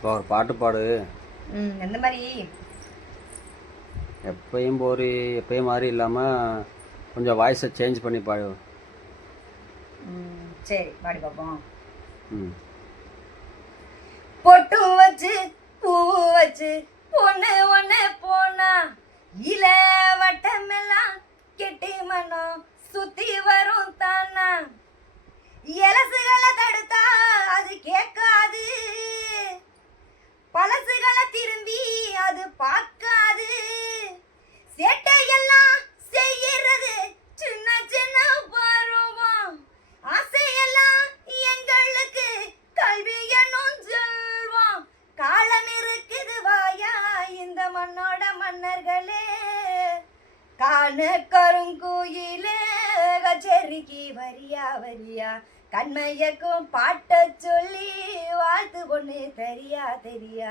இப்போ ஒரு பாட்டு பாடு. எந்த மாதிரி? எப்பயும் மாதிரி இல்லாமல் கொஞ்சம் வாய்ஸை சேஞ்ச் பண்ணி பாடு. சரி பாடி பார்ப்போம். ம். பொட்டு வச்சு பூ வச்சு பொண்ணு ஒண்ணு போனா இல வட்டமெல்லாம் கெட்டி மனம் சுத்தி வரும் தானா. எலசுகளை தடுத்தா அது கேட்காது, பழசுகளை திரும்பி அது பார்க்காது. சேட்டையெல்லாம் செய்யறது சின்ன சின்ன பருவம், ஆசையெல்லாம் எங்களுக்கு கல்வி என்னும் சொல்வோம். காலம் இருக்குது வாயா இந்த மண்ணோட மன்னர்களே, காண கருங்குயிலே கச்சேரிக்கு வரியா வரியா, கண்மையக்கும் பாட்ட சொல்லி வாழ்த்து பொண்ணு தெரியா தெரியா.